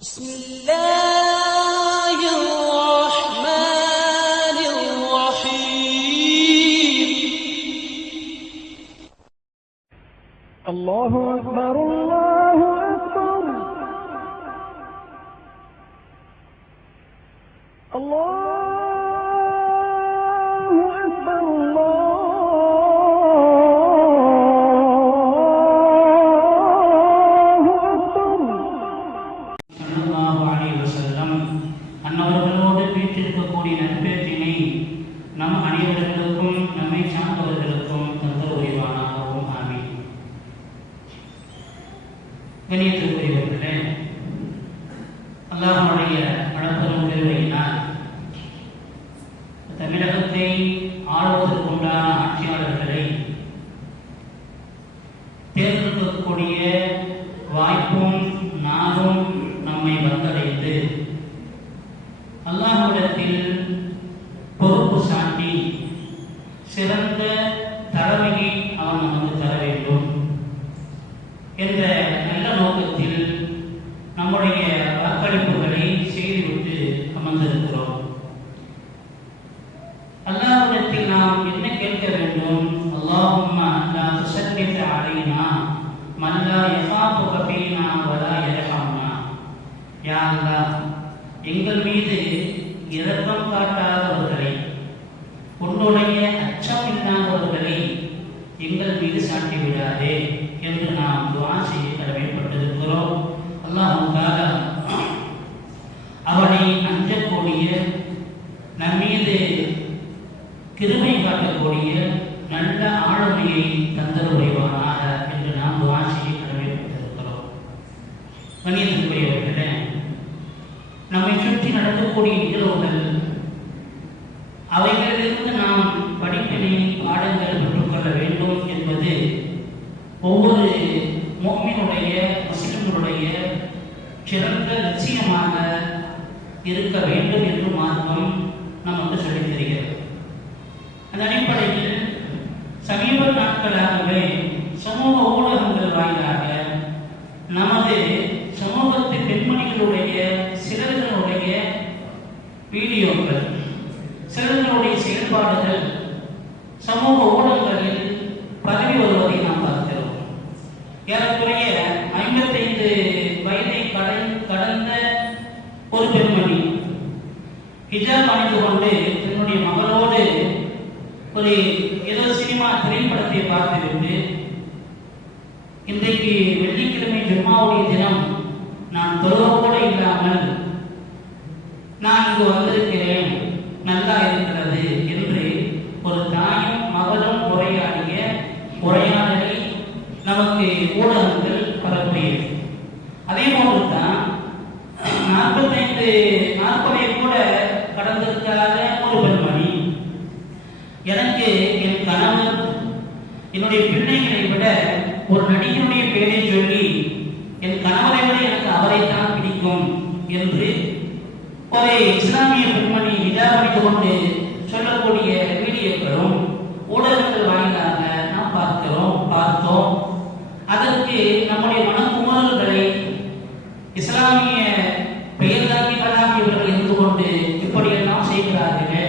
بسم الله الرحمن الرحيم الله أكبر الله أكبر الله أكبر الله أكبر ஸல்லல்லாஹு அலைஹி வஸல்லம் அன்னவர்களோடு வீற்றிருக்கக்கூடிய நற்பேற்றினை நம் அனைவர்களுக்கும் நம்மை சார்ந்தவர்களுக்கும் தந்த உரிவானாகவும் ஆமீன். கண்ணியத்திற்குரியவர்களே, அல்லாஹ்வுடைய அளப்பெரும் பெருமையினால் தமிழகத்தை ஆளுவதற்குண்டான ஆட்சியாளர்களை தேர்ந்தெடுக்கக்கூடிய வாய்ப்பும் நாளும் நம்மை வந்தடைந்து அல்லாஹ்விடத்தில் பொறுப்பு சாட்டி சிறந்த தலைமையை அவன் நமக்கு தர வேண்டும் என்ற நல்ல நோக்கத்தில் நம்முடைய வாக்களிப்புகளை செய்துவிட்டு அமர்ந்திருக்கிறோம். அல்லாஹ்விடத்தில் நாம் என்ன கேட்க வேண்டும்? அல்லாஹும்ம லா துஸல்லித் அலைனா மன் லா யஃபாதுக ஃபீனா வலா யர்ஹம்னா. யா அல்லாஹ், எங்கள் மீது இரக்கம் காட்டாதவர்களை, உன்னுடைய அச்சம் இல்லாதவர்களை எங்கள் மீது சாட்டி விடாதே என்று நாம் துஆ செய்ய கடமைப்பட்டிருக்கிறோம். அல்லாஹ் தஆலா அவனை அஞ்சக்கூடிய, நம்மீது கிருபை காட்டக்கூடிய நல்ல ஆளுமையை தந்தருடையவனாக என்று நாம் துஆ செய்ய கடமைப்பட்டிருக்கிறோம். கண்ணியத்திற்குரியவர்களே, நம்மை சுற்றி நடக்கக்கூடிய நிகழ்வுகள், அவைகளிலிருந்து நாம் படிப்பினை பாடங்கள் பெற்றுக்கொள்ள வேண்டும் என்பது ஒவ்வொரு முஃமினுடைய, முஸ்லிம்களுடைய சிறந்த லட்சியமாக இருக்க வேண்டும் என்று மார்க்கம் நமக்கு சொல்லித் தருகிறது. அந்த அடிப்படையில் சமீப நாட்களாகவே சமூக ஊடகங்கள் வாயிலாக நமது சமூகத்து பெண்மணிகளுடைய சிலர்களுடைய வீடியோக்கள், சிலர்களுடைய செயல்பாடுகள் சமூக ஊடகங்களில் பரவி வருவதை நாம் பார்க்கிறோம். ஏறக்குறைய 55 வயதை கடந்த ஒரு பெண்மணி ஹிஜாப் அணிந்து கொண்டு தன்னுடைய மகளோடு ஒரு ஏதோ சினிமா திரைப்படத்தை பார்த்துவிட்டு, இன்றைக்கு வெள்ளிக்கிழமை ஜும்மாவுடைய தினம், நான் தொழுவ கூட இல்லாமல் நான் இங்கு வந்திருக்கிறேன், நல்லா இருக்கிறது என்று ஒரு தாயும் மகளும் உரையாடிய உரையாடலை நமக்கு ஊடகங்கள் பரப்பியது. அதே போன்றுதான் 40 கூட கடந்திருக்காத ஒரு பெண்மணி, எனக்கு என் கணவர் என்னுடைய பிள்ளைகளை விட ஒரு நடிகருடைய பெயரை சொல்லி என் கணவரை விட எனக்கு அவரைத்தான் பிடிக்கும் என்று ஒரு இஸ்லாமிய பெண்மணி ஹிஜாப் அணிந்து கொண்டு சொல்லக்கூடிய வீடியோக்களும் ஊடகங்கள் வாயிலாக நாம் பார்த்தோம். அதற்கு நம்முடைய மனக்குமரல்களை இஸ்லாமிய பெயர்தாங்கிகளாக இவர்கள் இருந்து கொண்டு இப்படியெல்லாம் செய்கிறார்களே,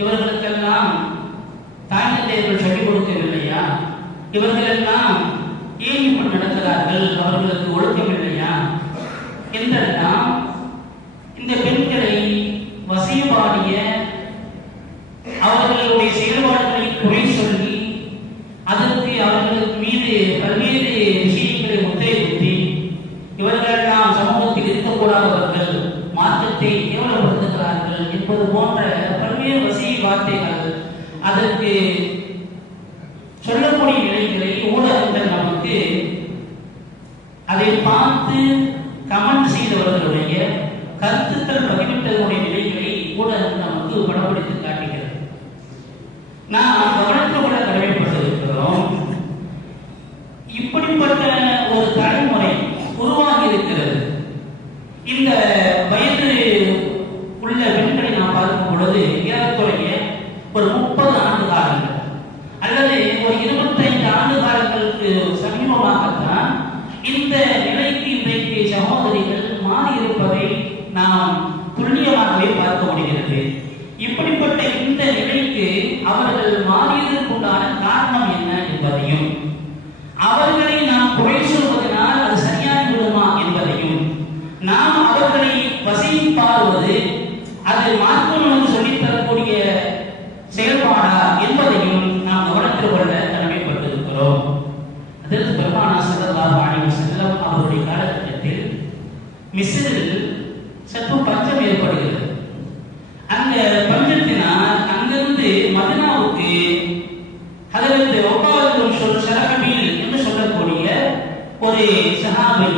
இவர்களுக்கெல்லாம் தாய் தந்தையர்கள் சொல்லிக் கொடுக்கவில்லையா? இவர்களெல்லாம் ஏன் இப்படி நடக்கிறார்கள்? அவர்களுக்கு ஒழுக்கம் இல்லையா? என்றெல்லாம் இந்த பெண்களை வசியபாடிய, அவர்களுடைய செயல்பாடுகளை குறை சொல்லி, அதற்கு அவர்களுக்கு மீது பல்வேறு விஷயங்களை முத்திரையிட்டு, இவர்களெல்லாம் சமூகத்தில் இருக்கக்கூடாதவர்கள், மாற்றத்தை கேவலப்படுத்துகிறார்கள் என்பது போன்ற பல்வேறு வசிய வார்த்தைகள், அதற்கு சொல்லக்கூடிய நிலைகளை ஊடகங்கள் நமக்கு அதை பார்த்து கமெண்ட் செய்தவர்களுடைய கருத்துக்கள் பகிர்ந்தவர்களுடைய நிலைகளை ஊடகங்கள் நமக்கு படப்படுத்தி காட்டுகிறது. நாம் கவனத்தை கூட கடமைப்பட்டிருக்கிறோம். இப்படிப்பட்ட ஒரு தலைமுறை உருவாகி இருக்கிறது. இந்த வயது உள்ள பெண்களை நாம் பார்க்கும் பொழுது ஏறக்குறைய ஒரு 30 ஆண்டு காலங்கள் அல்லது ஒரு 25 ஆண்டு காலங்களுக்கு சமீபமாகத்தான் இந்த நிலைக்கு இன்றைக்கு சகோதரிகள் மாறி இருப்பதை நாம் துல்லியமாகவே பார்க்க முடிகிறது. இப்படிப்பட்ட இந்த நிலைக்கு அவர்கள் மாறியதற்குண்டான காரணம் என்ன என்பதையும், அவர்களை நாம் குறை சொல்வதனால் அது சரியாகி விடுமா என்பதையும், நாம் அவர்களை வசைப்பாடுவது அது மார்க்கம் நமக்கு சொல்லித் தரக்கூடிய செயல்பாடா என்பதையும் நாம் கவனத்தில் கொள்ள கடமைப்பட்டிருக்கிறோம். அதற்கு பெருமானா ஸல்லல்லாஹு அலைஹி வஸல்லம் அவருடைய காலகட்டத்தில் மிஸ்ரில் சற்று பஞ்சம் ஏற்படுகிறது. அந்த பஞ்சத்தினால் அங்கிருந்து மதீனாவுக்கு ஹதரத் உபாத் பின் ஷரஹபீல் என்று சொல்லக்கூடிய ஒரு சஹாபி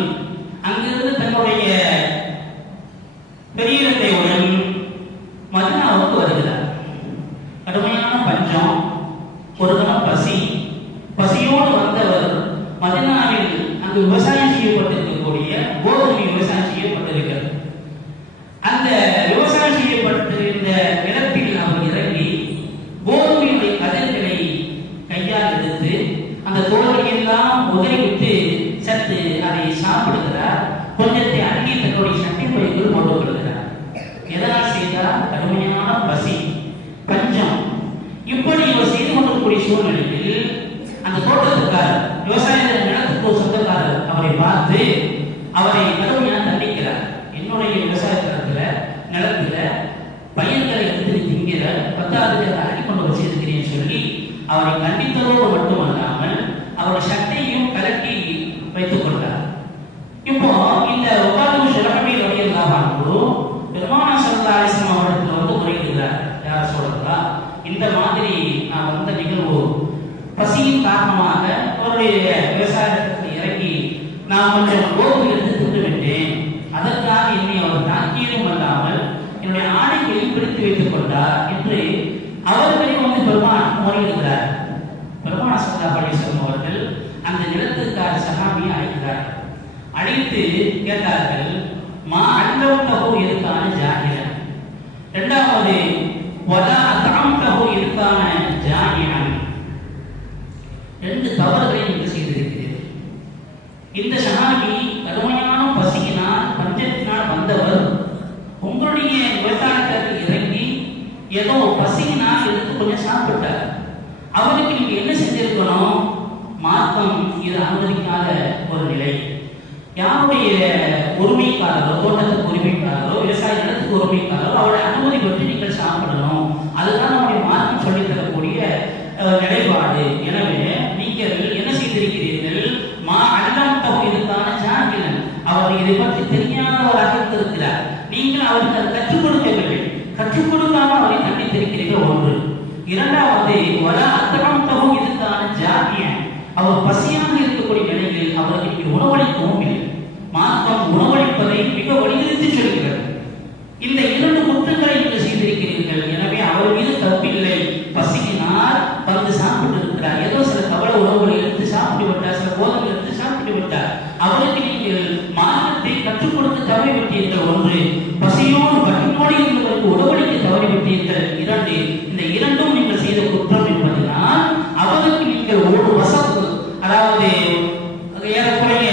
அங்கிருந்து தன்னுடைய பெரிய தந்தையுடன் மதீனாவுக்கு வருகிறார். கடுமையான பஞ்சம், ஒரு தினம் பசியோடு வந்தவர் மதீனாவில் அங்கு விவசாயம் செய்யப்பட்டிருக்கக்கூடிய கோதுமை விவசாயம் செய்யப்பட்டிருக்கிறது. அந்த விவசாயம் செய்யப்பட்டிருந்த நிலத்தில் அவர் இறங்கி கோதுமையுடைய கதிர்களை கையால் எடுத்து அந்த தோலை எல்லாம் உதறிவிட்டு சற்று அதை சாப்பிடுகிறார். கொஞ்சத்தை அள்ளி தன்னுடைய சட்டை பைக்குள் போட்டுக் கொள்கிறார். எதனால் செய்தார்? கடுமையான பசி, பஞ்சம். இப்படி இவர் செய்து கொண்டிருக்கக்கூடிய சூழ்நிலையில் அந்த தோட்டத்துக்காரர், விவசாய நிலத்துக்கு ஒரு சொந்தக்காரர் அவரை பார்த்து அவரை கடுமையாக தண்டிக்கிறார். என்னுடைய விவசாய நிலத்துல பயிர்களை எடுத்து திங்கிற 10வது அள்ளி கொண்டு வச்சிருக்கிறேன் சொல்லி அவரை கண்டித்ததோடு மட்டுமல்லாமல் அவருடைய சட்டையும் கலட்டி வைத்துக் கொண்டார். இப்போ இந்த உபாது ஷரஹபீல் ரலியல்லாஹு அன்ஹு பெருமானார் ஸல்லல்லாஹு அலைஹி வஸல்லம் அவர்கள் வந்து முறையிடுகிறார். யார் சொல்றா, இந்த மாதிரி நான் வந்த நிகழ்வு பசியின் காரணமாக அவருடைய விவசாயத்தில் இறங்கி நான் கொஞ்சம் கோதுமை எடுத்து தின்று விட்டேன். அதற்காக என்னை அவர் தாக்கியதும் அல்லாமல் என்னுடைய ஆடைகளையும் பிடித்து வைத்துக் கொண்டார் என்று அவர்களை வந்து பெருமான் முறையிடுகிறார். பெருமானார் ஸல்லல்லாஹு அலைஹி வஸல்லம் அவர்கள் அந்த நிலத்துக்கார சஹாபியை அழைக்கிறார். அழைத்து கேட்டார்கள், மா அல்லம்தஹு இருக்கான ஜாஹிலன், இரண்டாவது வலா அத்அம்தஹு இருக்கான ஜாஹிலன். ரெண்டு தவறுகளை நீங்கள் செய்திருக்கிறீர்கள். இந்த சஹாபி கடுமையான பசியினால் பஞ்சத்தினால் வந்தவர் உங்களுடைய விவசாயத்திற்கு இறங்கி ஏதோ பசியினால் எடுத்து கொஞ்சம் சாப்பிட்டார். அவருக்கு நீங்க என்ன செஞ்சிருக்கணும்? மார்க்கம் இது அனுமதிக்காத ஒரு நிலை. யாருடைய உரிமைக்காரரோ, தோட்டத்துக்கு உரிமைக்காரரோ, விவசாய நிலத்துக்கு உரிமைக்காரரோ அவருடைய அனுமதி பெற்று நீங்கள் சாப்பிடணும். அதுதான் நம்முடைய மார்க்கம் சொல்லித் தரக்கூடிய நிலைப்பாடு. எனவே நீங்கள் என்ன செய்திருக்கிறீர்கள்? மா அல்லம் தௌஹீதுக்கான ஜாஹிலன், அவர் இதை பற்றி தெரியாதவராக இருக்கிறார். நீங்கள் அவருக்கு அதை கற்றுக் கொடுக்கவில்லை. கற்றுக் கொடுக்காம அவரை கண்டித்திருக்கிறீர்கள். ஒன்று. இரண்டாவது, வலா அத்அம் தௌஹீதுக்கான ஜாஹியன், அவர் பசியாக இருக்கக்கூடிய நிலையில் அவருக்கு உணவளிக்கவும் இல்லை. மார்க்கம் உணவளிப்பதை மிக வலியுறுத்தி சொல்கிறது. இந்த இரண்டு குற்றங்களை நீங்கள் செய்திருக்கிறீர்கள். எனவே அவர் மீது தப்பில்லை. பசியினால் வந்து சாப்பிட்டு இருக்கிறார். ஏதோ சில கவல உணவுகளை எடுத்து சாப்பிட்டு விட்டார், சில கோதுமை எடுத்து சாப்பிட்டு விட்டார். அவருக்கு நீங்கள் மார்க்கத்தை கற்றுக் கொடுத்து தவறிவிட்டீர்கள். ஒன்று. பசியோடு பட்டினோடு இருந்தவருக்கு உணவளிக்க தவறிவிட்டீர்கள். இரண்டு. இந்த இரண்டும் நீங்கள் செய்த குற்றம் என்பதனால் அவருக்கு நீங்கள் ஒரு வசப்பு, அதாவது ஏறக்குறைய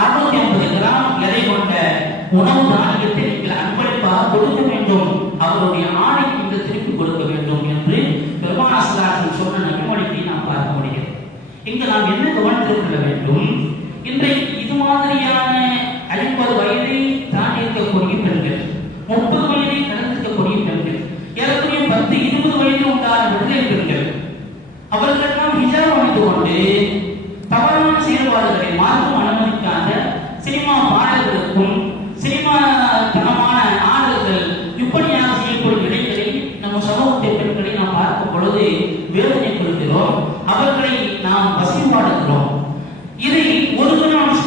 650 கிராம் எடை கொண்ட உணவு தானியத்தை நீங்கள் அன்பளிப்பாக கொடுக்க வேண்டும். அவருடைய ஆணைக்கு நீங்கள் திருப்பி கொடுக்க வேண்டும் என்று பெருமானார் ஸல்லல்லாஹு அலைஹி வஸல்லம் சொன்ன நபிமொழியை நாம் பார்க்க முடிகிறது. இங்கு நாம் என்ன கவனத்தில் கொள்ள வேண்டும்? இன்றைக்கு இது மாதிரியான 50 வயதை தாண்டி இருக்கக்கூடிய பெண்கள், 30 வயதை கடந்திருக்கக்கூடிய பெண்கள், ஏறக்குறைய 10-20 வயது உண்டான விடுதலை பெண்கள், அவர்களெல்லாம் ஹிஜாப் அணிந்து கொண்டு தவறான செயல்பாடுகளை மார்க்கம் அனுமதிக்காத சினிமா பாடல்களுக்கும் சினிமா தனமான ஆடல்கள் இப்படியாக செய்யக்கூடிய நிலைகளை நம்ம சமூகத்தை பெண்களை நாம் பார்க்கும் பொழுது வேதனை கொள்கிறோம். அவர்களை நாம் வசைபாடுகிறோம். இதை ஒரு நாம்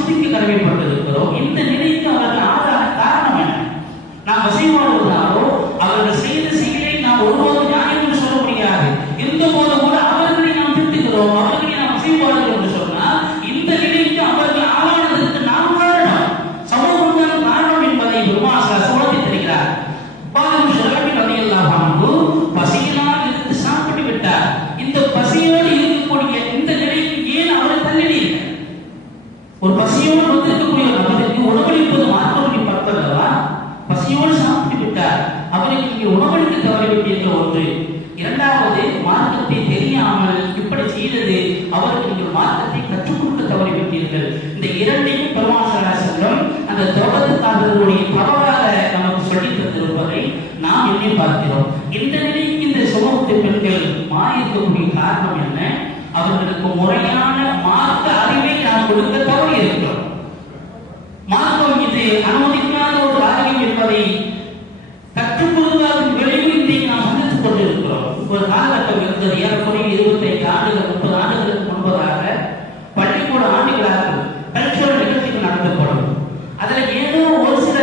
அறியாமல் இப்படி செய்தது அவருக்கு நீங்கள் மார்க்கத்தை கற்றுக் கொடுக்க தவறிவிட்டீர்கள். இந்த இரண்டையும் பெருமாள் செல்லும் அந்த தொடர்புடைய தவறாக நமக்கு சொல்லித் தந்திருப்பதை நாம் எண்ணி பார்க்கிறோம். இந்த நிலைக்கு இந்த சமூகத்து பெண்கள் மாறியிருக்கக்கூடிய காரணம் என்ன? அவர்களுக்கு முறையான மார்க்க அறிவை நாம் கொடுக்க தவறி இருக்கிறோம். மார்க்கம் இது அனுமதிக்காத ஒரு அறிவு என்பதை கற்றுக் கொடுப்பதன் விளைவு இன்றைக்கு நாம் சந்தித்துக் கொண்டிருக்கிறோம். ஒரு காலகட்டம் இருந்தது, ஏறக்குறைய 25 ஆண்டுகள் 30 ஆண்டுகளுக்கு முன்பதாக பள்ளிக்கூட ஆண்டுகளாக கல்ச்சுரல் நிகழ்ச்சிகள் நடத்தப்படும். அதில் ஏதோ ஒரு சில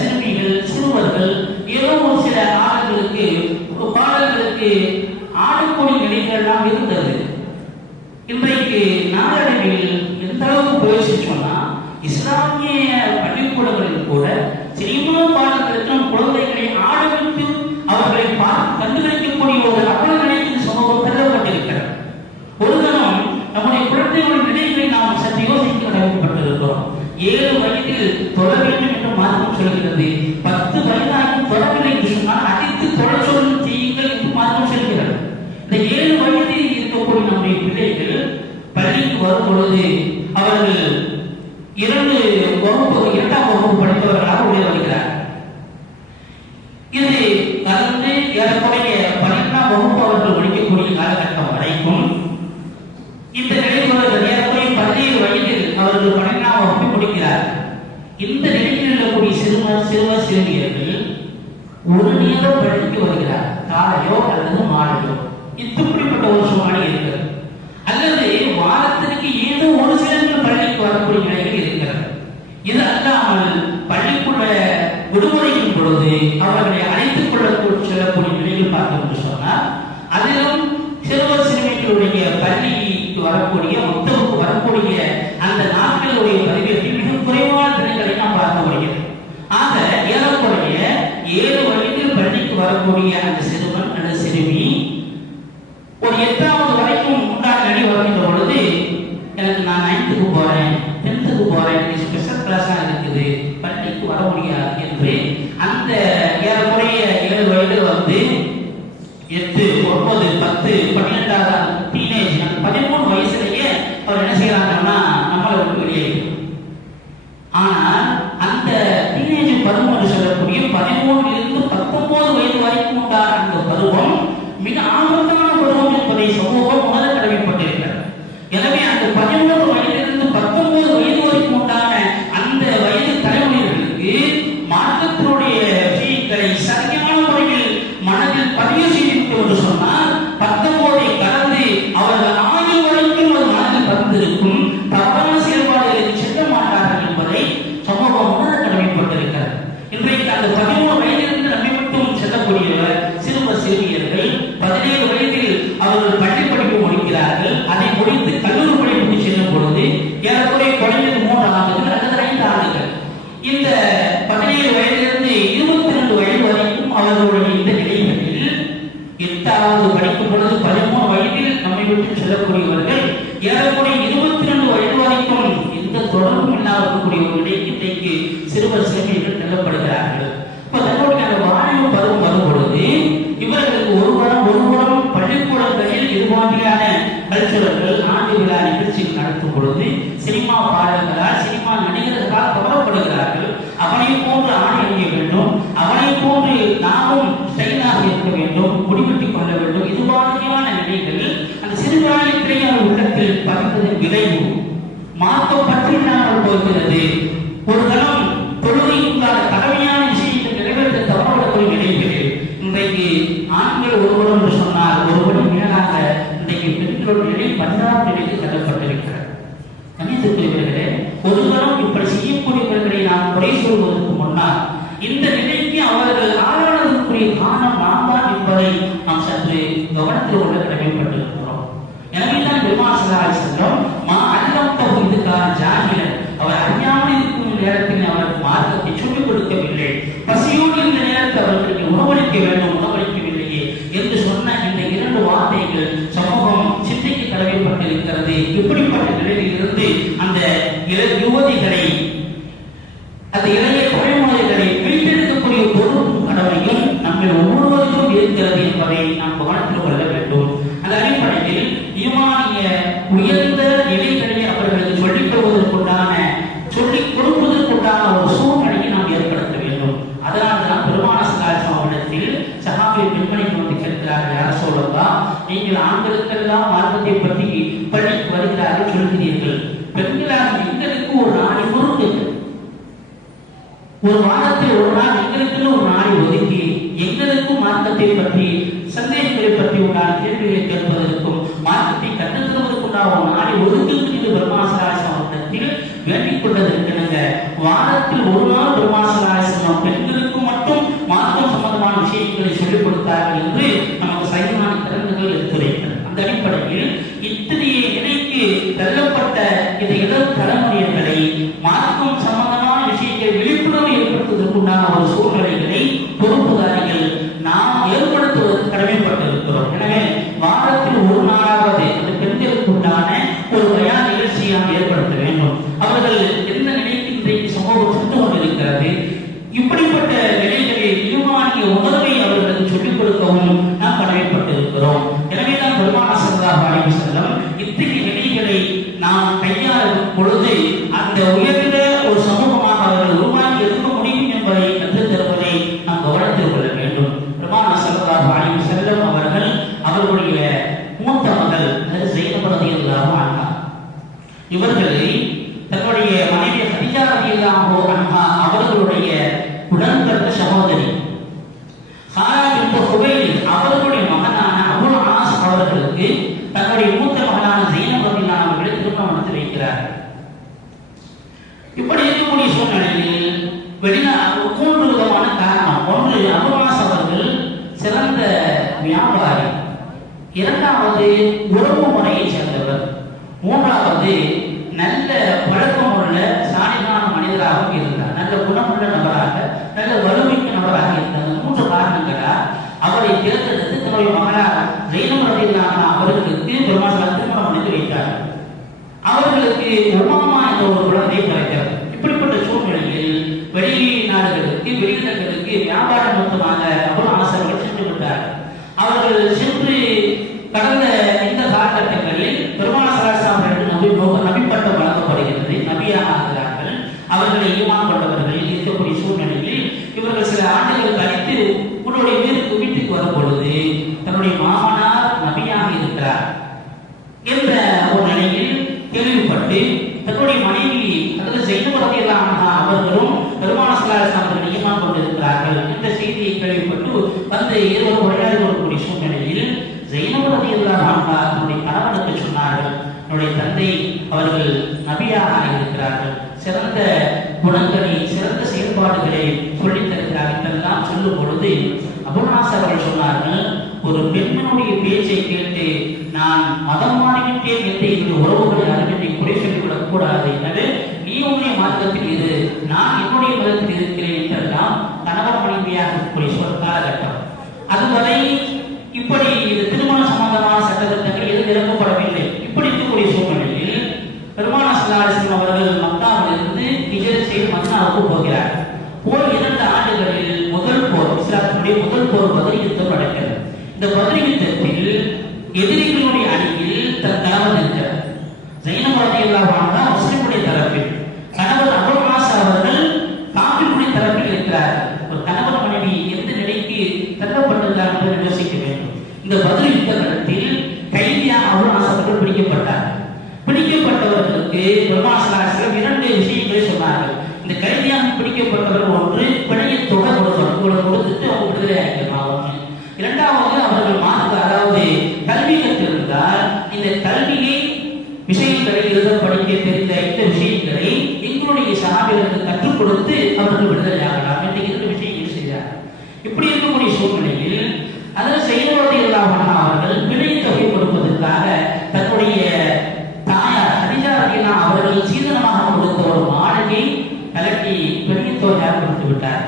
சிறுமிகள் சிறுவர்கள் ஏதோ ஒரு சில பாடல்களுக்கு ஆடக்கூடிய நிலைகள் எல்லாம் இருந்தது. இன்றைக்கு நாளடைவில் எந்த அளவுக்கு போயிடுச்சு சொன்னா, இஸ்லாமிய பள்ளிக்கூடங்களில் கூட சினிமா பாடல்களுக்கு நம் குழந்தைகளை ஆடவிட்டு அவர்களை பார்த்து கண்டுகளிக்கக்கூடிய ஒரு அவ்வளவு நிலைக்கு சமூகம் கருதப்பட்டிருக்கிறது. ஒரு தினம் நம்முடைய குழந்தைகளின் நிலைகளை நாம் சற்று யோசிக்க கடமைப்பட்டிருக்கிறோம். 7 வயதில் தொட வேண்டும் என்று மார்க்கம் சொல்கிறது. 10 வயதாகி தொடவில்லை என்று சொன்னால் அடித்து தொட சொல்லும் செய்யுங்கள் என்று மார்க்கம் சொல்கிறது. இந்த 7 வயதில் இருக்கக்கூடிய நம்முடைய பிள்ளைகள் பள்ளிக்கு வரும் பொழுது அவர்கள் 2ஆம் வகுப்பு படித்தவர்களாக உள்ளே வருகிறார். இது கலந்து ஏறக்குறைய 12ஆம் வகுப்பு அவர்கள் முடிக்கக்கூடிய காலகட்டம் வரைக்கும் இந்த நிலையில் ஏறக்குறைய 17 வயதில் அவர்கள் 12ஆம் வகுப்பு முடிக்கிறார். இந்த நிலையில் இருக்கக்கூடிய சிறுமியர்கள் ஒரு நேரம் பள்ளிக்கு வருகிறார், காலையோ அல்லது மாலையோ. இப்படிப்பட்ட ஒரு சூழ்நிலை இருக்கிறது. அல்லது வாரத்திற்கு ஏதோ ஒரு சிலர்கள் பள்ளிக்கு வரக்கூடிய நிலையில் இருக்கிறது. இது அல்லாமல் பள்ளிக்குள்ள விடுமுறையின் பொழுது அவர்களை அழைத்துக் கொள்ள செல்லக்கூடிய நிலையில் பார்த்தோம் என்று சொன்னால், அதிலும் சிறுவர் சிறுமிகளுடைய பள்ளிக்கு வரக்கூடிய மொத்தவுக்கு வரக்கூடிய அந்த நாட்களுடைய பதிவேற்று மிக குறைவான தினங்களை நாம் பார்க்க முடிகிறது. ஆக ஏறக்குறைய 7 வயதில் பள்ளிக்கு வரக்கூடிய அந்த சிறுவன் அல்லது சிறுமி ஒரு 8வது வரைக்கும் உண்டான நிலை வருகின்ற பொழுது, எனக்கு நான் 9th போறேன் 10th போறேன், ஸ்பெஷல் கிளாஸா இருக்குது, பள்ளிக்கு வர முடியாது என்று அந்த ஏறக்குறைய 7 வயது வந்து 8, 9, 10, 12 டீனேஜ் 13 வயசுலேயே அவர் என்ன செய்யறாங்கன்னா நம்மளை விட்டு வெளியேறும். ஆனால் அந்த டீனேஜ் பருவம் என்று சொல்லக்கூடிய 13 19 வயது வரைக்கும் உண்டான அந்த பருவம் மிக ஆபத்தான பருவம் என்பதை சமூகம் உணர கடமைப்பட்டிருக்கிறது. எனவே அந்த 13 வயதிலிருந்து 19 வயது வரைக்கும் உண்டான அந்த வயது தலைமுறைகளுக்கு மார்க்கத்தினுடைய விஷயங்களை சரியான முறையில் மனதில் பதிவு செய்திருக்கும் என்று சொன்னால் 19 கடந்து அவர்கள் ஆயுள் வரைக்கும் ஒரு மனதில் பதிந்திருக்கும் தவறான செயல்பாடுகளுக்கு செல்ல மாட்டார்கள் என்பதை சமூகம் உணர கடமைப்பட்டிருக்கிறது. இன்றைக்கு அந்த 13 வயதிலிருந்து நம்மை மட்டும் செல்லக்கூடியவர் சிறுவர் சிறுமியர்கள் 17 வயதில் அவர்கள் பள்ளி படிப்பு முடிக்கிறார்கள். அதை முடித்து கல்லூரி படிப்புக்கு செல்லும் பொழுது ஏறக்குறைய குறைந்தது 3 ஆண்டுகள் அல்லது 5 ஆண்டுகள். இந்த 17 வயதிலிருந்து 22 வயது வரைக்கும் அவர்களுடைய இந்த நிலைகளில் 8வது படிக்கும் பொழுது 13 வயதில் நம்மை விட்டு செல்லக்கூடியவர்கள் ஏறக்குறைய 22 வயது வரைக்கும் எந்த தொடர்பும் இல்லாதக்கூடிய ஒரு நிலைக்கு இன்றைக்கு சிறுவர் சிறுமிகள் தள்ளப்படுகிறார்கள். இப்ப தன்னுடைய அந்த வாலிப பருவம் வரும் பொழுது இவர்களுக்கு ஒருபுறம் பள்ளிக்கூடங்களில் இது மாதிரியான கல்ச்சுரல்கள் ஆண்டு விழா நிகழ்ச்சிகள் நடத்தும் பொழுது சினிமா பாடல்களால் சினிமா நடிகர்களால் கவரப்படுகிறார்கள். அவனை போன்று ஆணை அணிய வேண்டும், அவனை போன்று நாமும் ஸ்டைலாக இருக்க வேண்டும், முடிவெட்டிக் கொள்ள வேண்டும். இது மாதிரியான நிலைகள் அந்த சிறுபாலிலேயே உள்ளத்தில் பதிந்ததன் விளைவு மார்க்கம் பற்றி இல்லாமல் போகிறது. ஒரு தளம் தொழுகைக்குள்ளான கடமையான விஷயத்தை நிறைவேற்ற தவறக்கூடிய நிலைகளில் இன்றைக்கு ஆண்கள் ஒருவரும் என்று சொன்னால் ஒருவரை மேலாக இன்றைக்கு பெண்களோட நிலை 10ஆம் நிலைக்கு தள்ளப்பட்டிருக்கிறது. கணிதத்திலே ஒரு தரம் இப்படி செய்யக்கூடியவர்களை நாம் குறை சொல்வதற்கு முன்னால் இந்த நிலைக்கு அவர்கள் ஆளானதற்குரிய காரணம் நாம் தான் என்பதை நாம் சற்று கவனத்தில் கொள்ள கடமைப்பட்டிருக்கிறோம். எனவேதான் பெருமாள் செல்லும் இதுக்கான ஜாகிரன் அவர் அறியாமல் இருக்கும் நேரத்தில் அவருக்கு மார்க்கத்தை சொல்லிக் கொடுக்கவில்லை. பசியோடு இந்த நேரத்தில் அவர்களுக்கு உணவளிக்க வேண்டும், உணவளிக்கவில்லையே என்று சொன்ன இந்த 2 வார்த்தைகள் சமூகம் சிந்தைக்கு கடமைப்பட்டிருக்கிறது. இப்படிப்பட்ட நிலையில் இருந்து அந்த யுவதிகளை அந்த இளைய தலைமுறைகளை மீட்டெடுக்கக்கூடிய பொறுப்பு கடமையும் நம்மை ஒவ்வொருவருக்கும் இருக்கிறது என்பதை நாம் கவனத்தில் கொள்ள வேண்டும். அந்த அடிப்படையில் ஒரு நாள் எங்களுக்குன்னு ஒரு நாளை ஒதுக்கி எங்களுக்கும் மார்க்கத்தை பற்றி சந்தேகங்களை பற்றி உண்டான கேள்விகளை கேட்பதற்கும் மார்க்கத்தை கற்றுத்தருவதற்குண்டான ஒரு நாளை ஒதுக்குகிறது பெருமாசராசனத்தில் வேண்டிக் கொண்டதற்கிணங்க வாரத்தில் ஒரு நாள் பெருமாசராசனம் பெண்களுக்கும் மட்டும் மார்க்கம் சம்பந்தமான விஷயங்களை சொல்லிக் கொடுத்தார்கள் என்று நமக்கு சைவமான திறன்கள் எடுத்துரைக்கிறது. அந்த அடிப்படையில் இத்தகைய நிலைக்கு தள்ளப்பட்ட இந்த இளம் தலைமுறையினரை மார்க்கம் சம்பந்தமான விஷயத்தை விழிப்புணர்வு ஏற்படுத்துவதற்குண்டான ஒரு சூழ்நிலைகளை பொறுப்புதாரிகள் நாம் ஏற்படுத்துவதற்கு கடமைப்பட்டிருக்கிறோம். எனவே வாரத்தில் ஒரு நாளாவது அந்த பெண்களுக்கு உண்டான ஒரு பயான் நிகழ்ச்சியை நாம் ஏற்படுத்த வேண்டும். அவர்கள் எந்த நிலைக்கு இன்றைக்கு சமூகம் சென்று கொண்டிருக்கிறது, இப்படிப்பட்ட நிலைகளில் ஈமானிய உணர்வை அவர்களுக்கு சொல்லிக் கொடுக்கவும் நாம் கடமைப்பட்டிருக்கிறோம். எனவேதான் பெருமானார் ஸல்லல்லாஹு அலைஹி வஸல்லம் இத்தகைய நிலைகளை நாம் கையாளும் பொழுது அந்த உயர்ந்த ஒரு சமூகமாக அவர்கள் உருவாக்கி இருக்க முடியும் என்பதை கற்றுத் தருவதை நாம் கவனத்தில் கொள்ள வேண்டும். பெருமானார் ஸல்லல்லாஹு அலைஹி வஸல்லம் அவர்கள் அவர்களுடைய மூத்த மகள் ஸைனப் ரலியல்லாஹு அன்ஹா இவர்களை தன்னுடைய மனைவி ஹதீஜா ரலியல்லாஹு அன்ஹா அவர்களுடைய உடன்பிறந்த சகோதரி சாரா பின்த் ஹுவைலித் அவர்களுடைய மகனான அபுல் ஆஸ் அவர்களுக்கு தன்னுடைய மூத்த மகனான ஸைனப் ரலியல்லாஹு அவர்களை திருமணம் நடத்தி வைக்கிறார்கள். இப்படி இருக்கக்கூடிய சூழ்நிலையில் மூன்று விதமான காரணம். ஒன்று, அபுல் ஆஸ் அவர்கள் சிறந்த வியாபாரி, இரண்டாவது உறவு முறையை சேர்ந்தவர், மூன்றாவது நல்ல பழக்கமுள்ள சாலிகான மனிதராக இருந்தார், நல்ல குணமுள்ள நபராக, நல்ல வலிமைக்கு நபராக இருந்தார். மூன்று காரணங்களால் அவரை தேர்ந்தெடுத்து தன்னுடைய மகனார் ஸைனப் ரலியல்லாஹு அவர்களுக்கு பெருமானார் திருமணம் முடித்து வைத்தார். அவர்களுக்கு உமாமா என்ற ஒரு குழந்தை பிறக்கிறது. இப்படிப்பட்ட சூழ்நிலையில் வெளிநாடுகளுக்கு வெளியிடங்களுக்கு வியாபார மொத்தமாக அபுல் ஆஸ் அவர்கள் சென்று விட்டார். அவர்கள் சென்று கடந்த இந்த காலகட்டங்களில் பெருமானார் ஸல்லல்லாஹு அலைஹி வஸல்லம் நபிப்பட்டம் வழங்கப்படுகிறது, நபியாக ஆகிறார்கள். அவர்களை ஈமான் கொண்டவர்கள் இருக்கக்கூடிய சூழ்நிலையில் இவர்கள் சில ஆண்டுகள் கழித்து உன்னுடைய வீட்டுக்கு வரும் பொழுது தன்னுடைய மாமனார் நபியாக இருக்கிறார் என்ற ஒரு நிலையில் கேள்விப்பட்டு தன்னுடைய மனைவி அதாவது ஸைனப் ரலியல்லாஹு அன்ஹா அவர்களும் பெருமானார் ஸல்லல்லாஹு அலைஹி வஸல்லம் அவர்கள் ஈமான் கொண்டிருக்கிறார்கள் என்ற செய்தியை கேள்விப்பட்டு வந்து இருவரும் உரையாடி வரக்கூடிய சூழ்நிலையில் ஸைனப் ரலியல்லாஹு அன்ஹா தன்னுடைய கணவனுக்கு சொன்னார்கள், என்னுடைய தந்தை அவர்கள் நபியாக இருக்கிறார்கள், சிறந்த குணங்களை சிறந்த செயல்பாடுகளை சொல்லித் தருகிறார்கள் என்றெல்லாம் சொல்லும் பொழுது அபுல் ஆஸ் அவர்கள் சொன்னார்கள், ஒரு பெண்மனுடைய பேச்சை கேட்டு நான் மதம் மாறிவிட்டேன் என்று இந்த உறவுகளை அறிவித்தை குறை சொல்லிவிடக் கூடாது. எனவே நீ உன்னுடைய மார்க்கத்தில் இரு, நான் என்னுடைய மதத்தில் இருக்கிறேன் என்றெல்லாம் கணவன் மனைவியாக இருக்கக்கூடிய காலகட்டம். அதுவரை இப்படி திருமண சம்பந்தமான சட்டத்திட்டங்கள் எதுவும் நிரப்பப்படவில்லை. இப்படி இருக்கக்கூடிய சூழ்நிலையில் பெருமானார் ஸல்லல்லாஹு அலைஹி வஸல்லம் அவர்கள் மக்காவிலிருந்து ஹிஜ்ரத் செய்து மதீனாவுக்கு போகிறார். போர் 2 ஆண்டுகளில் முதல் போர், இஸ்லாத்தினுடைய முதல் போர் பத்ர் யுத்தம் நடக்கிறது. இந்த பத்ர் யுத்தத்தில் எதிரிகளுடைய அணியில் தன் கணவன் இருக்கிறார். ஸைனப் ரலியல்லாஹு அன்ஹா முஸ்லிமுடைய தரப்பில், கணவர் அபுல் ஆஸ் அவர்கள் காஃபிருடைய தரப்பில் இருக்கிறார். ஒரு கணவன் மனைவி எந்த நிலைக்கு தள்ளப்பட்டிருக்கிறார் என்று யோசிக்க வேண்டும். இந்த பத்ர் யுத்த காலத்தில் கைதியாக அபுல் ஆஸ் அவர்கள் பிடிக்கப்பட்டார். பிடிக்கப்பட்டவர்களுக்கு பெருமானார் ஸல்லல்லாஹு அலைஹி வஸல்லம் 2 விஷயங்களை சொன்னார்கள். இந்த கைதியாக பிடிக்கப்பட்டவர் ஒன்று பிணைய தொகை கொடுத்துட்டு அவங்க விடுதலை ஆகிக்கலாம். இரண்டாவது, அவர்கள் அதாவது கல்வி கற்றிருந்தால் இந்த கல்வியை விஷயங்களை எழுத படிக்க தெரிந்த இந்த விஷயங்களை எங்களுடைய சஹாபிகளுக்கு கற்றுக் கொடுத்து அவர்கள் விடுதலை ஆகலாம் என்று 2 விஷயங்கள் செய்தார். இப்படி இருக்கக்கூடிய சூழ்நிலையில் அதில் ஸைனப் ரலியல்லாஹு அன்ஹா அவர்கள் பிணை தொகை கொடுப்பதற்காக தன்னுடைய தாயார் ஹதீஜா ரலியல்லாஹு அவர்கள் சீதனமாக கொடுத்த ஒரு மாலையை கலட்டி பிணை தொகையாக கொடுத்து விட்டார்.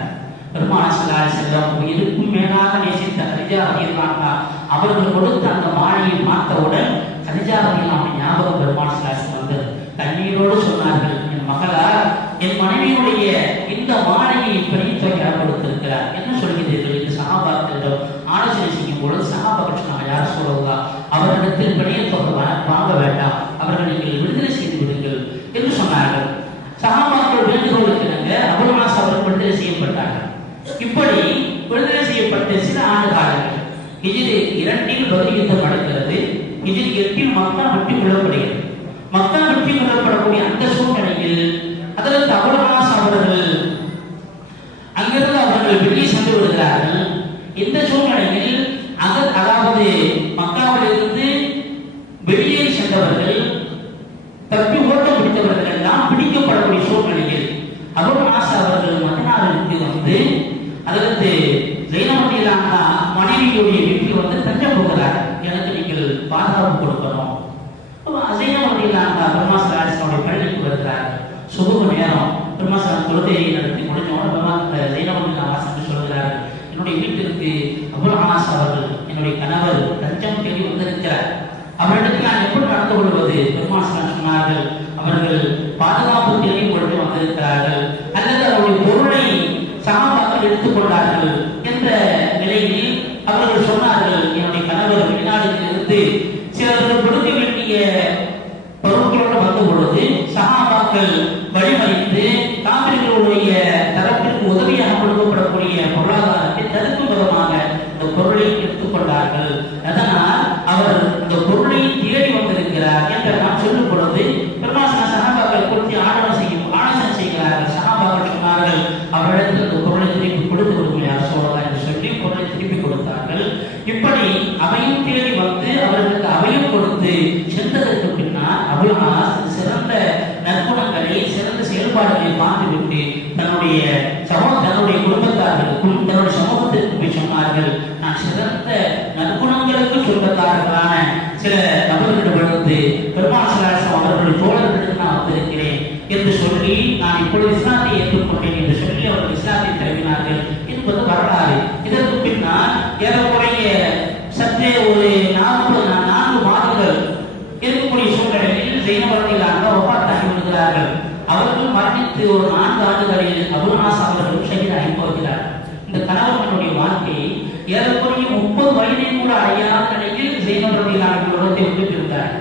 பெருமானார் ஸல்லல்லாஹு அலைஹி வஸல்லம் உயிருக்கும் மேலாக நேசித்த ஹதீஜா ரலியல்லாஹு அன்ஹா அவர்கள் கொடுத்த அந்த மாலையை பார்த்தவுடன் ஹதீஜா ரலியல்லாஹு அன்ஹா ஞாபகம் பெருமானார் ஸல்லல்லாஹு அலைஹி வஸல்லம் வந்தது. கண்ணீரோடு சொன்னார்கள், என் மகளார் என் மனைவியுடைய இந்த மாலையை பிணை தொகையாக கொடுத்திருக்கிறார். என்ன சொல்கிறீர்கள் என்று சஹாபாக்களிடம் ஆலோசனை செய்யும் பொழுது சஹாபாக்கள் சொன்னாங்க, யார் சொல்லலாம், அவர்களிடத்தில் பிணை தொகை வாங்க வேண்டாம், அவர்கள் நீங்கள் விடுதலை செய்து விடுங்கள் என்று சொன்னார்கள். சஹாபாக்கள் வேண்டுகோளுக்கு அபுல் ஆஸ் அவர்கள் விடுதலை செய்யப்பட்டார்கள். இப்படி விடுதலை செய்யப்பட்ட சில ஆண்டு காலங்கள் ஹிஜ்ரி 2 பத்ர் யுத்தம் நடக்கிறது. ஹிஜ்ரி 8 மக்கா வெற்றி கொள்ளப்படுகிறது. மக்கா வெற்றி கொள்ளப்படக்கூடிய அந்த சூழ்நிலையில் அதற்கு அபுல் ஆஸ் அவர்கள் அங்கிருந்து அவர்கள் வெளியே சென்று விடுகிறார்கள். இந்த சூழ்நிலையில் அதாவது மக்காவிலிருந்து வெளியே சென்றவர்கள் தப்பி ஓட்டம் பிடித்தவர்கள் எல்லாம் பிடிக்கப்படக்கூடிய சூழ்நிலையில் அபுல் ஆஸ் அவர்கள் மதீனாவிற்கு வந்து அதற்கு ஜைனபதியிலான மனைவியுடைய வீட்டில் வந்து தஞ்சம் போகிறார். எனக்கு நீங்கள் பாதுகாப்பு கொடுக்கணும். ஜைனபதியிலான பெருமாள் ஆரிசனுடைய பள்ளிக்கு வருகிறார். சுபுக நேரம் பெருமாள் தொழுகையை நடத்தி முடிஞ்ச ஜைனபதியிலான ஆசன் சொல்கிறார், என்னுடைய வீட்டிற்கு அபுல் ஆஸ் அவர்கள் என்னுடைய கணவர் தஞ்சம் தேடி வந்திருக்கிறார். அவரிடத்தில் நான் எப்படி நடந்து கொள்வது? பெருமாள் சொன்னார்கள், அவர்கள் பாதுகாப்பு தேடி கொண்டு வந்திருக்கிறார்கள் அல்லது அவருடைய பொருளை சகாபாக்கள் எடுத்துக்கொண்டார்கள் என்ற நிலையில் அவர்கள் சொன்னார்கள், என்னுடைய கணவர் வெளிநாடுகளில் இருந்து சிலர்கள் கொடுக்க வேண்டிய பொருட்களோடு வந்த பொழுது சகாபாக்கள் வழிமறித்து காவிரிகளுடைய தரப்பிற்கு உதவியாக கொடுக்கப்படக்கூடிய பொருளாதாரத்தை தடுக்கும் விதமாக இந்த பொருளை எடுத்துக்கொண்டார்கள். அதனால் அவர் இந்த பொருளை தேடி வந்திருக்கிறார் என்று நான் சொல்லும் பொழுது பெருமாசன சகாபாக்கள் குறித்து ஆலோசனை செய்கிறார்கள். சகாபாக்கள் சொன்னார்கள், அவரிடத்தில் இந்த பொருளை திருப்பி கொடுத்து விடுமையாக சொல்லலாம் என்று சொல்லி பொருளை திருப்பி கொடுத்தார்கள். இப்படி அவையும் தேடி வந்து அவர்களுக்கு அவையும் கொடுத்து சென்றதற்கு பின்னால் அபுல் ஆஸ் சிறந்த நற்குணங்களை சிறந்த செயல்பாடுகளை பார்த்துவிட்டு தன்னுடைய குடும்பத்தார்களுக்கும் தன்னுடைய சமூகத்திற்கும் போய் சொன்னார்கள், நான் சிறந்த நற்குணங்களுக்கு சொந்தக்காரர்களான சில நபர்களிடமிருந்து பெருமாள் அவர்களுடைய தோழர்களுக்கு நான் வந்திருக்கிறேன் என்று சொல்லி நான் இப்பொழுது இஸ்லாத்தை ஏற்றுக்கொண்டேன் என்று சொல்லி அவர்கள் இஸ்லாத்தை தழுவினார்கள் என்பது வரலாறு. இதற்கு பின்னால் ஏறக்குறைய சற்றே ஒரு 4 மாதங்கள் இருக்கக்கூடிய சூழ்நிலையில் ஜைனபதியிலான ஒப்பாத்தாகி விடுகிறார்கள். அவர்கள் மரணித்து ஒரு 4 ஆண்டுகளில் அபுல் ஆஸ் அவர்கள் ஷஹீதாகி போகிறார். இந்த கணவர்களுடைய வாழ்க்கை ஏறக்குறைய 30 வயதை கூட அடையாத நிலையில் ஜைனபதியிலான உலகத்தை விட்டு இருந்தார்.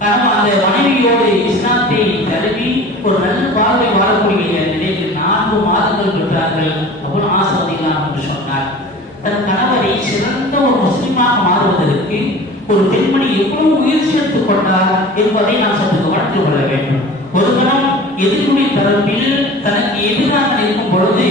காரணம் அந்த மனைவியோடு இஸ்லாத்தை தழுவி ஒரு நல்ல வாழ்வை வாழக்கூடிய நிலையில் 4 மாதங்கள் பெற்றார்கள். அபுல் ஆஸ் ரலியல்லாஹு என்று சொன்னார், தன் கணவரை சிறந்த ஒரு முஸ்லிமாக மாறுவதற்கு ஒரு பெண்மணி எவ்வளவு முயற்சி எடுத்துக் கொண்டார் என்பதை நாம் சற்று கவனித்துக் கொள்ள வேண்டும். ஒரு கணம் எதிர்மொழி தரப்பில் தனக்கு எதிராக இருக்கும் பொழுது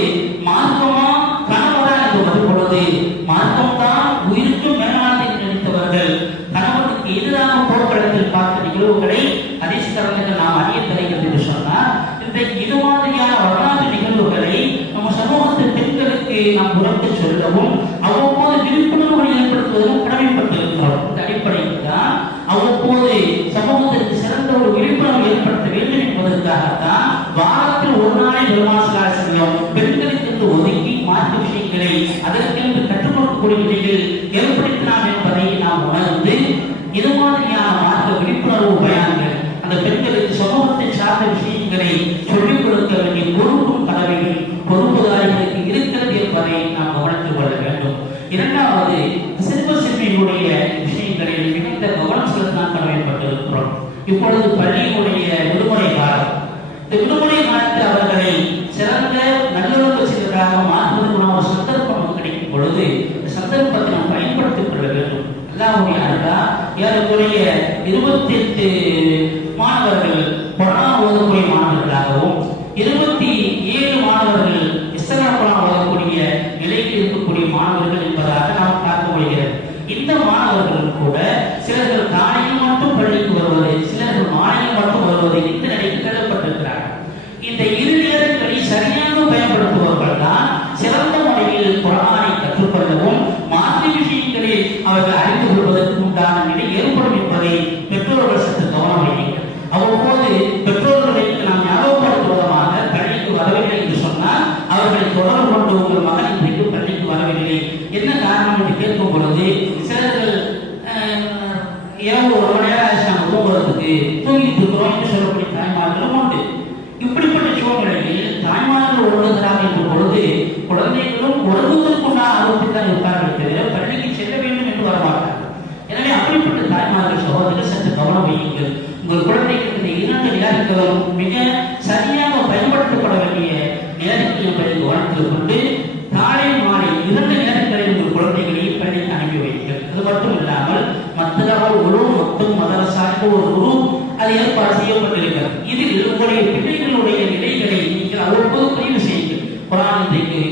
மார்க்கமா கணவரா என்று வரும் பொழுது மார்க்கம்தான் உயிருக்கும் மேலானது என்று நினைத்தவர்கள் கணவனுக்கு எதிராக போர்க்களத்தில் பார்த்த நிகழ்வுகளை ஹதீஸ் கரங்கள் நாம் அறிய தருகிறது என்று சொன்னார். இன்றைக்கு இது மாதிரியான வரலாற்று நிகழ்வுகளை நம்ம சமூகத்தின் பெண்களுக்கு நாம் உறக்க சொல்லவும் அவ்வப்போது விழிப்புணர்வுகளை ஏற்படுத்துவதும் கடமைப்பட்டிருக்கிறோம். இந்த அடிப்படையில் தான் அவ்வப்போது சமூகத்திற்கு சிறந்த ஒரு விழிப்புணர்வு ஏற்படுத்த வேண்டும் என்பதற்காகத்தான் வாரத்தில் ஒரு நாளை பெருமாள் செல்லும் பெண்களுக்கு ஒதுக்கி மாற்று விஷயங்களை அதற்கென்று கற்றுக் கொடுக்கக்கூடிய நிலையில் ஏற்படுத்தினார் என்பதை நாம் உணர்ந்து இது மாதிரியான மாற்று விழிப்புணர்வு பயான்கள் அந்த பெண்களுக்கு சமூகத்தை சார்ந்த விஷயங்களை சொல்லிக் கொடுக்க வேண்டிய பொறுப்பும் கடமையும் பொறுப்புதாரிகளுக்கு இருக்கிறது என்பதை நாம் கவனித்துக் கொள்ள வேண்டும். இரண்டாவது, சிறுவ சிறுமிகளுடைய விஷயங்களில் மிகுந்த கவனம் செலுத்த கடமைப்பட்டிருக்கிறோம். இப்பொழுது பள்ளியினுடைய விடுமுறை காலம். இந்த விடுமுறை காலத்தில் அவர்களை சிறந்த நல்லொழுக்க செயல்களாக மாற்றுவதற்கான ஒரு சந்தர்ப்பம் கிடைக்கும் பொழுது இந்த சந்தர்ப்பத்தை நாம் பயன்படுத்திக் கொள்ள வேண்டும். அல்லாஹ்வுடைய அருளா ஏறக்குறைய 28 மாணவர்கள் குர்ஆன் ஓதக்கூடிய மாணவர்களாகவும் 27 மாணவர்கள் இஸ்லாம் குர்ஆன் ஓதக்கூடிய நிலையில் இருக்கக்கூடிய மாணவர்கள் என்பதாக நாம் பார்க்க முடிகிறது. இந்த மாணவர்கள் கூட சிலர்கள் காலையில் மட்டும் பள்ளிக்கு வருவது, சிலர்கள் மாலையில் மட்டும் வருவது இந்த நிலைக்கு தள்ளப்பட்டிருக்கிறார்கள். இந்த இரு நேரங்களை சரியாக பயன்படுத்துபவர்கள் தான் சிறந்த முறையில் குர்ஆனை கற்றுக்கொள்ளவும் மாற்று விஷயங்களில் அவர்கள் அறிந்து கொள்வதற்கு உண்டான நிலை ஏற்படும் என்பதை பெற்றோர்கள் சற்று கவனம் வையுங்கள். அவ்வப்போது பெற்றோர்களுக்கு நாம் ஞாபகப்படுத்துவதமாக பள்ளிக்கு வரவில்லை என்று சொன்னால் அவர்களை தொடர்பு கொண்டு உங்கள் மகன் இன்றைக்கு பள்ளிக்கு வரவில்லை என்ன காரணம் என்று கேட்கும் பொழுது சிலர்கள் இரவு 1 மணி நேரம் ஆச்சு நாங்கள் தூங்குறதுக்கு தூங்கிட்டு இருக்கிறோம் என்று சொல்லக்கூடிய தாய்மார்களும் உண்டு. இப்படிப்பட்ட சூழ்நிலையில் தாய்மார்கள் உறங்குகிறார்கள் என்ற பொழுது குழந்தைகளும் உறங்குவதற்குண்டான ஆரோக்கியத்தான் இருப்பார்கள் தவிர பள்ளிக்கு செல்ல வேண்டும் என்று வரமாட்டார்கள். எனவே அப்படிப்பட்ட தாய்மார்கள் சகோதரர்கள் சற்று கவனம் வையுங்கள். உங்கள் குழந்தைகளுக்கு இந்த 2 நேரங்களும் மிக சரியாக பயன்படுத்தப்பட வேண்டிய நேரங்கள் என்பதை கவனத்தில் கொண்டு காலை மாலை 2 நேரங்களில் உங்கள் குழந்தைகளை பள்ளிக்கு அனுப்பி வையுங்கள். அது மட்டும் இல்லாமல் மற்றவர்கள் ஒரு மொத்தம் மதரசாக ஒரு குரு அது ஏற்பாடு செய்யப்பட்டிருக்கிறது. இதில் உங்களுடைய பிள்ளைகளுடைய நிலைகளை நீங்கள் அவ்வப்போது பதிவு செய்யுங்கள். குர்ஆன் இன்றைக்கு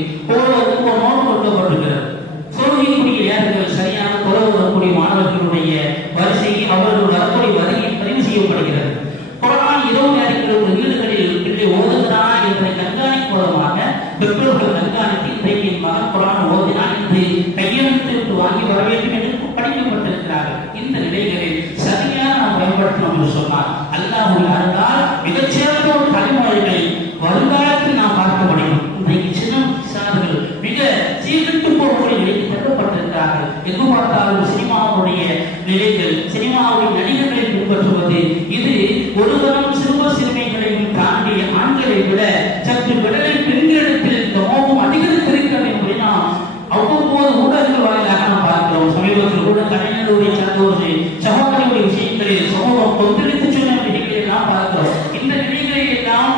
என்று சொன்னார். அல்லாஹ்வுடைய அருளால் மிகச்சிறந்த ஒரு தலைமுறைகளை வருங்காலத்தில் நாம் பார்க்க முடியும். இன்றைக்கு சின்னம் சார்கள் மிக சீர்கிட்டு போகக்கூடிய நிலைக்கு தள்ளப்பட்டிருக்கிறார்கள். எங்கு பார்த்தாலும் சினிமாவுடைய நிலைகள், சினிமாவுடைய நடிகர்களை பின்பற்றுவது, இது ஒருவரும் சிறுவர் சிறுமிகளையும் தாண்டி ஆண்களை விட சற்று விடலை பெண்களிடத்தில் இந்த மோகம் அதிகரித்திருக்கிறது என்பதை நாம் அவ்வப்போது ஊடகங்கள் வாயிலாக நாம் பார்க்கிறோம். சமீபத்தில் கூட கலைஞருடைய சார்ந்த ஒரு சகோதரியுடைய விஷயங்களில் சமூகம் கொந்தளித்து சொன்ன நிலைகளை நாம் பார்க்கிறோம். இந்த நிலைகளை எல்லாம்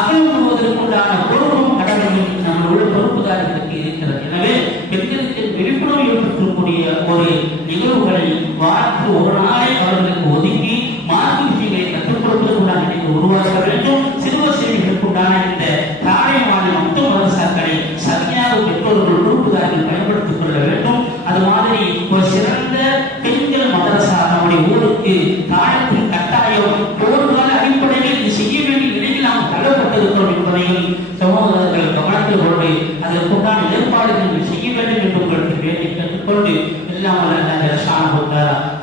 அகலம் பண்ணுவதற்குண்டான பொறுப்பும் கடமையும் நம்மளுடைய பொறுப்புதாரர்களுக்கு இருக்கிறது. எனவே பெண்களுக்கு விழிப்புணர்வு ஏற்படுத்தக்கூடிய ஒரு நிகழ்வுகளை வாரத்தில் ஒரு நாளை அவர்களுக்கு ஒதுக்கி மார்க்க விஷயங்களை கற்றுக் கொடுப்பதற்குண்டான நிலையை உருவாக்க வேண்டும். சிறுவர் சிறுமிகளுக்குண்டான இந்த தாரை மாநில மொத்த மதரசாக்களை சரியாக பெற்றோர்கள் பொறுப்புதாரர்கள் பயன்படுத்திக் கொள்ள வேண்டும். அது மாதிரி ஒரு சிறந்த பெண்கள் மதரசா நம்முடைய ஊருக்கு தாழத்தில் கட்டாயம் போர்கால அடிப்படையில் இது செய்ய வேண்டிய நிலையில் நாம் தள்ளப்பட்டிருக்கிறோம் என்பதையும் சகோதரர்கள் கவனத்தில் கொண்டு அதற்குண்டான ஏற்பாடுகள் செய்ய வேண்டும் என்று உங்களுக்கு வேண்டி கற்றுக்கொண்டு எல்லாம்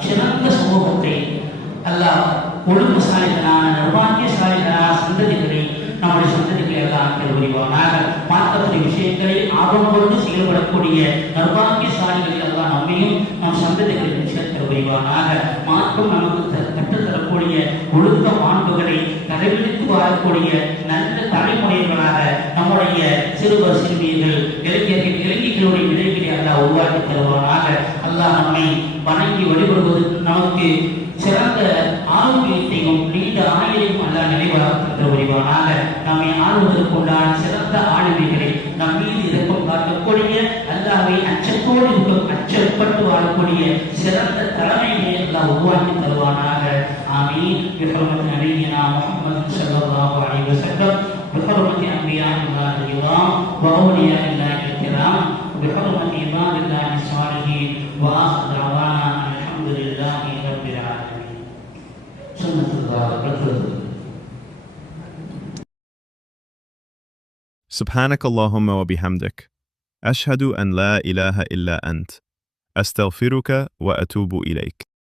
சிறந்த சமூகத்தை அல்லாஹ் ஒழுங்கு சாலைகளான நிர்வாகியசாலிகளான சந்ததிகளை நம்முடைய சந்ததிகளை எல்லாம் புரிவானாக. மாற்றக்கூடிய விஷயங்களை ஆர்வம் கொண்டு செயல்படக்கூடிய நிர்வாகியசாலிகளில் எல்லாம் நம்மையும் நம் சந்ததிகளின் சேர்த்து புரிவானாக. மாற்றம் நமக்கு கற்றுத்தரக்கூடிய ஒழுக்க மாண்புகளை கடைபிடித்து வாழக்கூடிய நல்ல தலைமுறைகளாக நம்முடைய சிறுவர் சிறுமியர்கள் இளைஞர்களுடைய நிலைகளை அல்லாஹ் உருவாக்கி தருவானாக. அல்லாஹ் நம்மை வணங்கி வழிபடுவது நமக்கு சிறந்த ஆரோக்கியத்தையும் நீண்ட ஆயுளையும் அல்லாஹ் நினைவாக வருவானாக. நம்மை ஆளுவதற்குண்டான சிறந்த ஆளுமைகளை நம் மீது இரக்கம் காட்டக்கூடிய அல்லாஹ்வை அச்சப்பட்டு வாழக்கூடிய சிறந்த தலைமையை அல்லாஹ் உருவாக்கி தருவானாக. ஆமீன். بحرمة نبينا محمد صلى الله عليه وسلم بحرمة أنبياء الله الكرام وأولياء الله الكرام وبحرمة عباد الله الصالحين وآخر دعوانا الحمد لله رب العالمين. سنة الله وبركاته. سبحانك اللهم وبحمدك أشهد أن لا إله إلا أنت أستغفرك وأتوب إليك.